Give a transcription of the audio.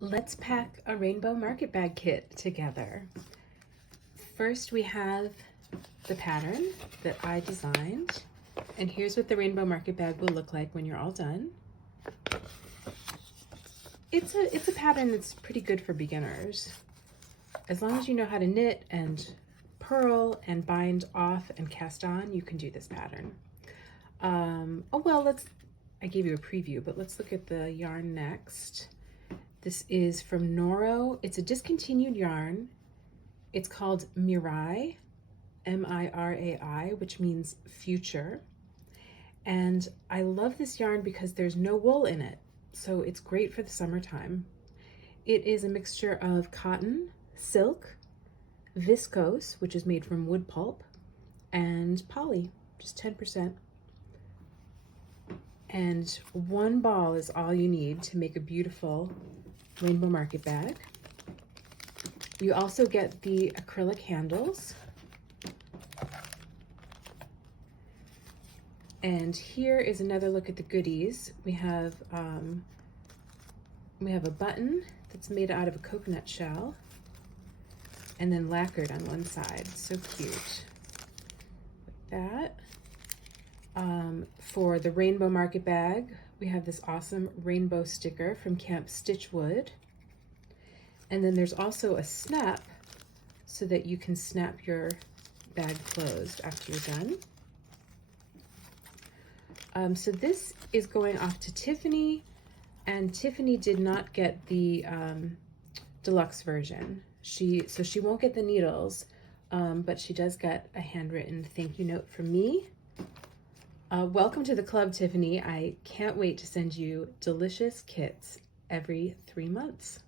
Let's pack a rainbow market bag kit together. First we have the pattern that I designed, and here's what the rainbow market bag will look like when you're all done. It's a pattern that's pretty good for beginners. As long as you know how to knit and purl and bind off and cast on, you can do this pattern. I gave you a preview, but let's look at the yarn next. This is from Noro. It's a discontinued yarn. It's called Mirai, M-I-R-A-I, which means future. And I love this yarn because there's no wool in it, so it's great for the summertime. It is a mixture of cotton, silk, viscose, which is made from wood pulp, and poly, just 10%. And one ball is all you need to make a beautiful rainbow market bag. You also get the acrylic handles. And here is another look at the goodies. We have a button that's made out of a coconut shell and then lacquered on one side. So cute. Like that. For the rainbow market bag, we have this awesome rainbow sticker from Camp Stitchwood. And then there's also a snap so that you can snap your bag closed after you're done. So this is going off to Tiffany, and Tiffany did not get the deluxe version. So she won't get the needles, but she does get a handwritten thank you note from me. Welcome to the club, Tiffany. I can't wait to send you delicious kits every 3 months.